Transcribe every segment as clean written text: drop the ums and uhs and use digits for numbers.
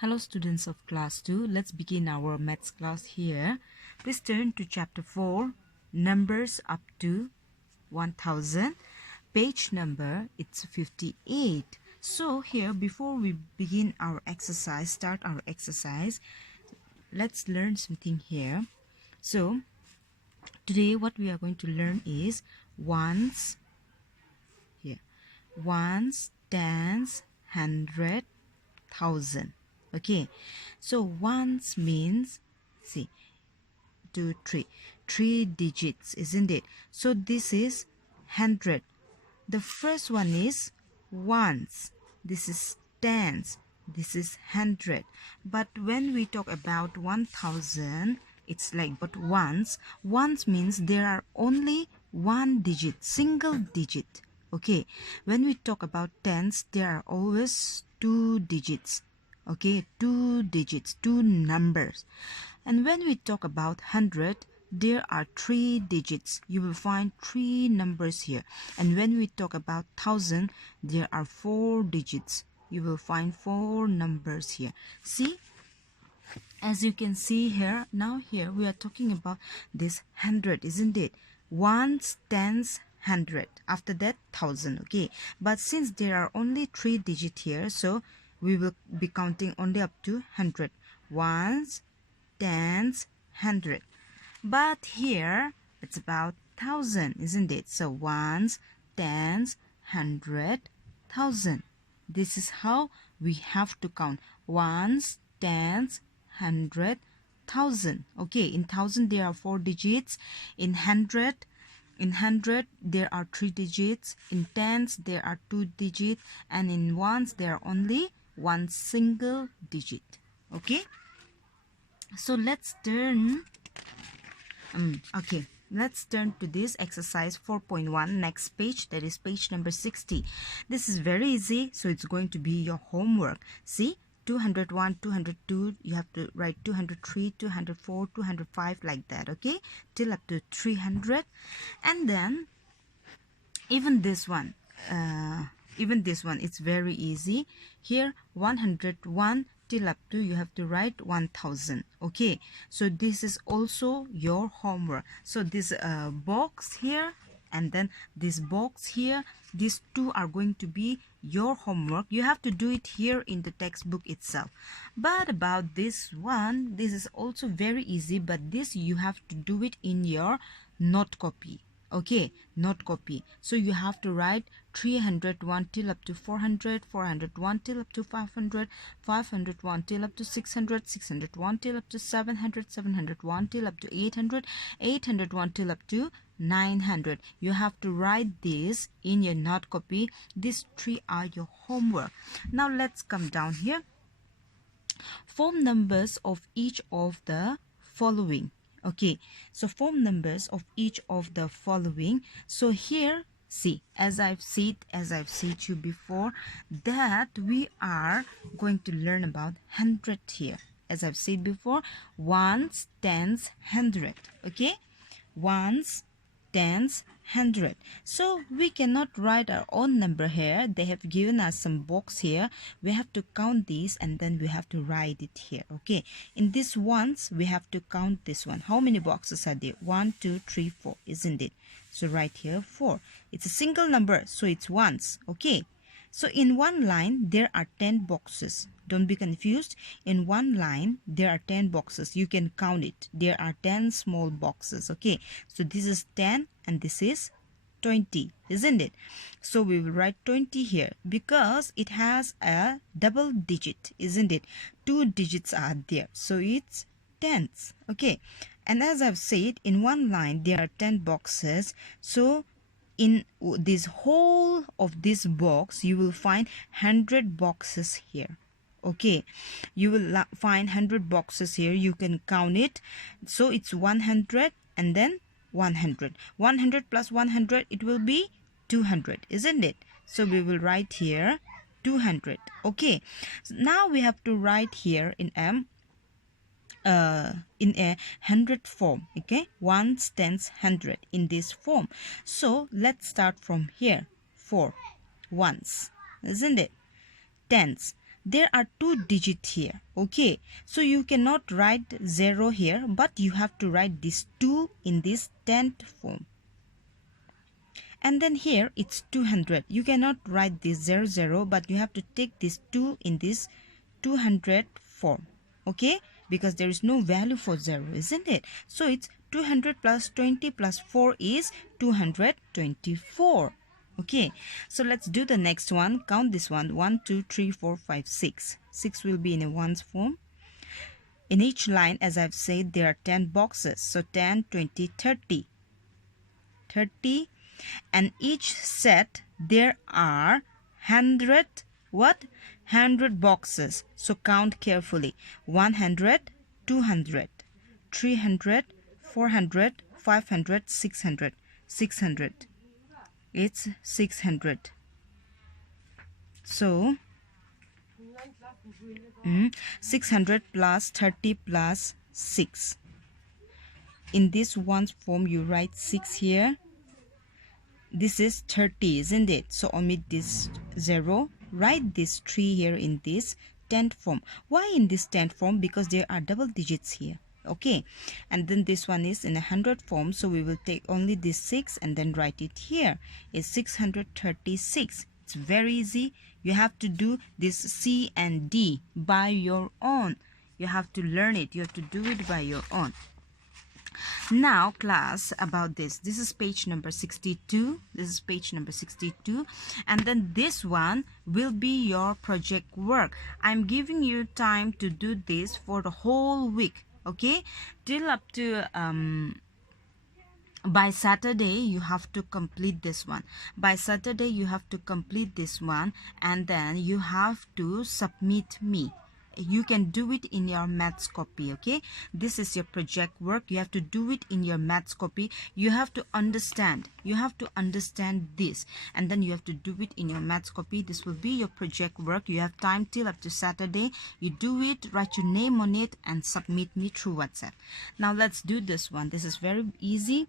Hello students of class 2, let's begin our maths class here. Please turn to chapter 4, numbers up to 1000. Page number, it's 58. So here, before we begin our exercise, start our exercise, let's learn something here. So, today what we are going to learn is ones, here, ones, tens, hundred, thousand. Okay, so ones means, see, 2 3 digits, isn't it? So this is 100. The first one is ones, this is tens, this is 100. But when we talk about 1000, it's like, but ones means there are only one digit, single digit. Okay, when we talk about tens, there are always two digits. Okay, two digits, two numbers. And when we talk about 100, there are three digits. You will find three numbers here. And when we talk about 1000, there are four digits. You will find four numbers here. See, as you can see here, now here we are talking about this 100, isn't it? Ones, tens, 100. After that, 1000. Okay, but since there are only three digits here, so we will be counting only up to 100. Ones, tens, 100. But here it's about 1000, isn't it? So ones, tens, 100, 1000. This is how we have to count. Ones, tens, 100, 1000. Okay, in 1000 there are four digits. In 100 there are three digits. In tens there are two digits, and in ones there are only one single digit. Okay, so let's turn let's turn to this exercise 4.1, next page, that is page number 60. This is very easy, so it's going to be your homework. See, 201, 202, you have to write 203, 204, 205, like that. Okay, till up to 300. And then even this one, it's very easy. Here 101 till up to, you have to write 1000. Okay, so this is also your homework. So this box here and then this box here, these two are going to be your homework. You have to do it here in the textbook itself. But about this one, this is also very easy, but this you have to do it in your note copy. Okay, note copy. So you have to write 301 till up to 400, 401 till up to 500, 501 till up to 600, 601 till up to 700, 701 till up to 800, 801 till up to 900. You have to write this in your note copy. These three are your homework. Now let's come down here. Form numbers of each of the following. Okay, so form numbers of each of the following. So here, see, as I've said to you before, that we are going to learn about 100 here. As I've said before, ones, tens, 100. Okay, ones, tens, 100. So we cannot write our own number here. They have given us some box here. We have to count these and then we have to write it here. Okay, in this ones we have to count this one. How many boxes are there? 1 2 3 4, isn't it? So right here 4. It's a single number, so it's ones. Okay, so in one line there are 10 boxes. Don't be confused. In one line there are 10 boxes. You can count it. There are 10 small boxes. Okay, so this is 10 and this is 20, isn't it? So we will write 20 here because it has a double digit, isn't it? Two digits are there, so it's tens. Okay, and as I've said, in one line there are 10 boxes. So in this whole of this box you will find 100 boxes here. Okay, you will find 100 boxes here. You can count it. So it's 100 and then 100. 100 plus 100, it will be 200, isn't it? So we will write here 200. Okay, so now we have to write here in a 100 form. Okay, ones, tens, 100 in this form. So let's start from here. 4 ones, isn't it? Tens. there are 2 digits here. Okay, so you cannot write 0 here, but you have to write this 2 in this 10th form. And then here it's 200. You cannot write this 00, but you have to take this 2 in this 200 form. Okay, because there is no value for 0, isn't it? So it's 200 plus 20 plus 4 is 224. Okay, so let's do the next one. Count this one. 1 2 3 4 5 6. 6 will be in a ones form. In each line, as I've said, there are 10 boxes. So 10, 20, 30. 30. And each set there are 100 what? 100 boxes. So count carefully. 100, 200, 300, 400, 500, 600. 600. It's 600. So 600 plus 30 plus 6. In this ones form you write 6 here. This is 30, isn't it? So omit this 0. Write this 3 here in this 10th form. Why in this 10th form? Because there are double digits here. Okay, and then this one is in a 100 form, so we will take only this 6 and then write it here. It's 636. It's very easy. You have to do this C and D by your own. You have to learn it. You have to do it by your own. Now class, about this is page number 62. This is page number 62, and then this one will be your project work. I'm giving you time to do this for the whole week, okay, till up to by Saturday you have to complete this one. By Saturday you have to complete this one, and then you have to submit me. You can do it in your maths copy. Okay, this is your project work. You have to do it in your maths copy. You have to understand this, and then you have to do it in your maths copy. This will be your project work. You have time till up to Saturday. You do it, write your name on it, and submit me through WhatsApp. Now let's do this one. This is very easy.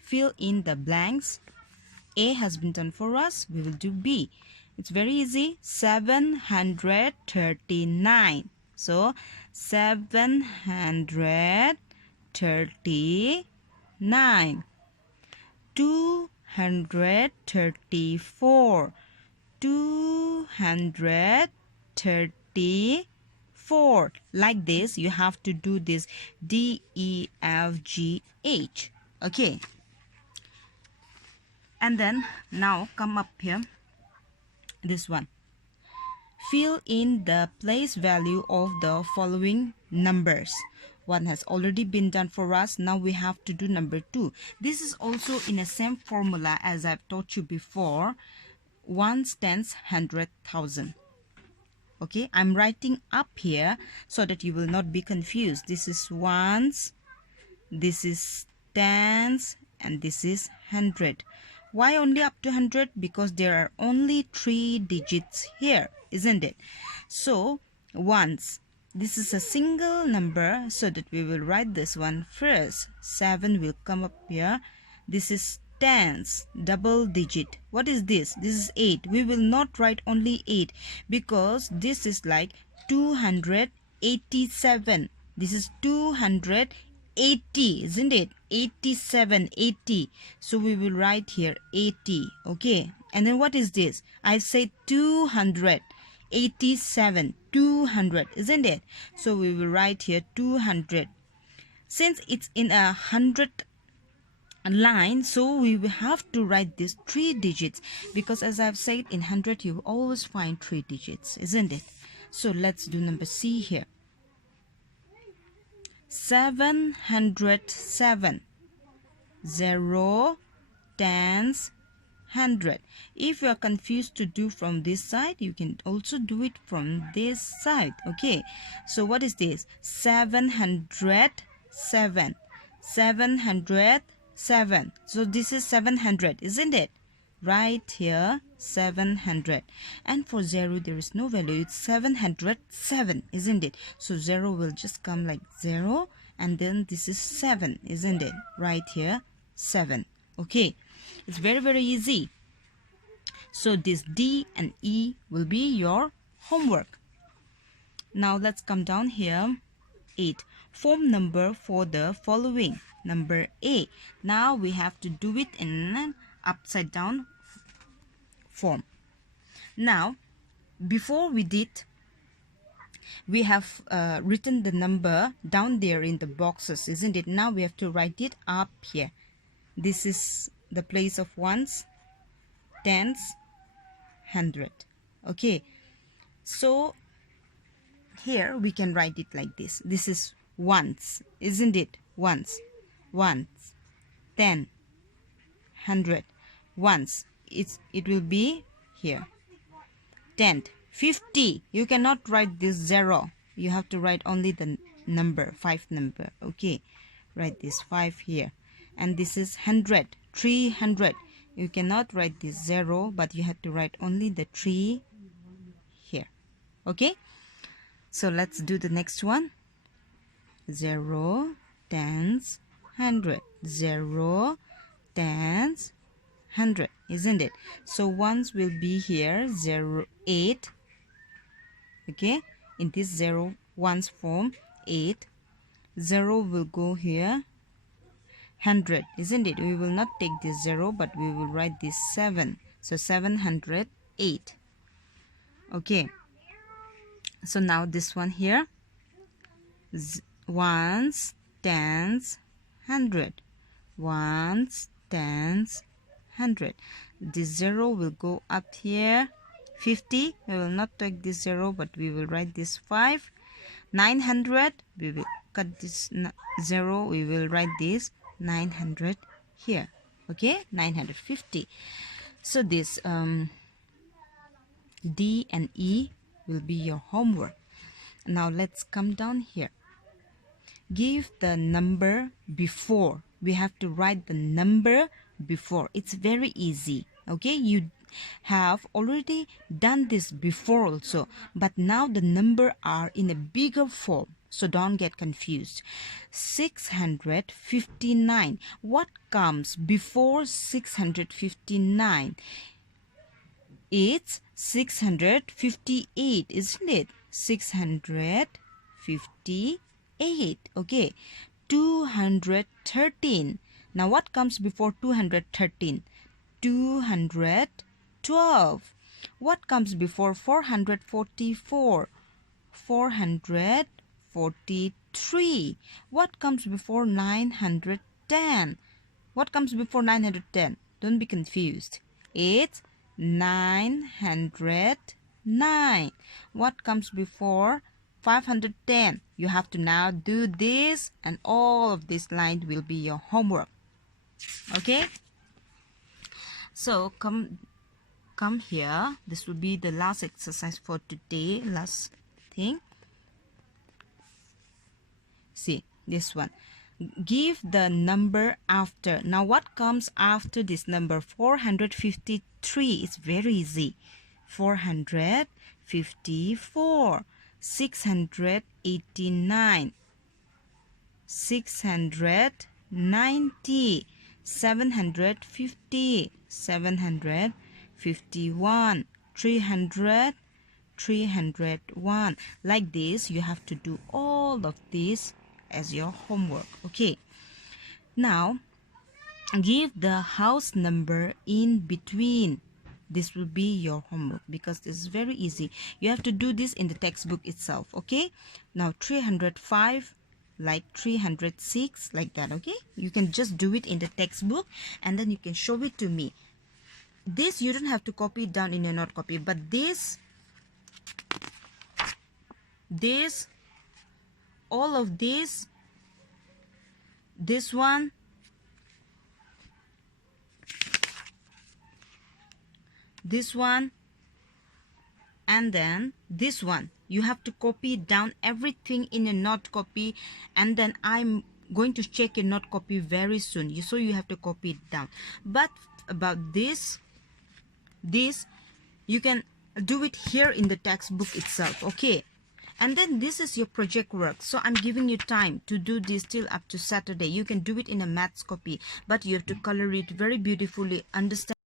Fill in the blanks. A has been done for us. We will do B. It's very easy. 739. So 739. 234. 234. Like this, you have to do this D, E, F, G, H. Okay. And then now come up here. This one. Fill in the place value of the following numbers. One has already been done for us. Now we have to do number 2. This is also in the same formula as I've taught you before. Ones, tens, 100,000. Okay, I'm writing up here so that you will not be confused. This is ones, this is tens, and this is 100. Why only up to 100? Because there are only 3 digits here, isn't it? So ones, this is a single number, so that we will write this one first. 7 will come up here. This is tens, double digit. What is this? This is 8. We will not write only 8 because this is like 287. This is 280, isn't it? 87, 80. So we will write here 80. Okay, and then what is this? I said 200. 87, 200, isn't it? So we will write here 200. Since it's in 100 line, so we will have to write these 3 digits, because as I've said, in 100 you always find 3 digits, isn't it? So let's do number C here. 707. 0, tens, 100. If you are confused to do from this side, you can also do it from this side. Okay, so what is this? 707. 707. So this is 700, isn't it? Right here 700, and for 0 there is no value. It's 707, isn't it? So 0 will just come like 0, and then this is 7, isn't it? Right here 7. Okay, it's very, very easy. So this D and E will be your homework. Now let's come down here. 8. Form number for the following. Number A. Now we have to do it in an upside down form. Now, before we did, we have written the number down there in the boxes, isn't it? Now we have to write it up here. This is the place of ones, tens, 100. Okay, so here we can write it like this. This is ones, isn't it? Ones, 10, 100. Ones, it will be here. 10, 50. You cannot write this 0. You have to write only the number, 5 number. Okay, write this 5 here. And this is 100, 300. You cannot write this 0, but you have to write only the 3 here. Okay, so let's do the next one. 0, tens, 100. 0, tens, 100, isn't it? So ones will be here, 0, 8. Okay, in this 0 ones form, 8. 0 will go here, 100, isn't it? We will not take this 0, but we will write this 7. So 708. Okay, so now this one here, ones, tens, 100. Ones, tens, 100. This 0 will go up here. 50, we will not take this 0, but we will write this 5. 900, we will cut this 0, we will write this 900 here. Okay, 950. So this D and E will be your homework. Now let's come down here. Give the number before. We have to write the number before. It's very easy. Okay, you have already done this before also, but now the number are in a bigger form, so don't get confused. 659. What comes before 659? It's 658, isn't it? 658. Okay, 213. Now what comes before 213? 212. What comes before 444? 443. What comes before 910? What comes before 910? Don't be confused. It's 909. What comes before 510? You have to now do this, and all of this line will be your homework. Okay, so come here. This will be the last exercise for today. Last thing. See this one. Give the number after. Now what comes after this number? 453. It's very easy. 454. 689. 690. 750. 751. 300. 301. Like this, you have to do all of this as your homework. Okay, now give the house number in between. This will be your homework because this is very easy. You have to do this in the textbook itself. Okay, now 305, like 306, like that. Okay, you can just do it in the textbook and then you can show it to me. This you don't have to copy it down in your note copy, but this all of this one, this one, and then this one, you have to copy down everything in your note copy, and then I'm going to check your note copy very soon, so you have to copy it down. But about this you can do it here in the textbook itself. Okay, and then this is your project work, so I'm giving you time to do this till up to Saturday. You can do it in a maths copy, but you have to color it very beautifully, understand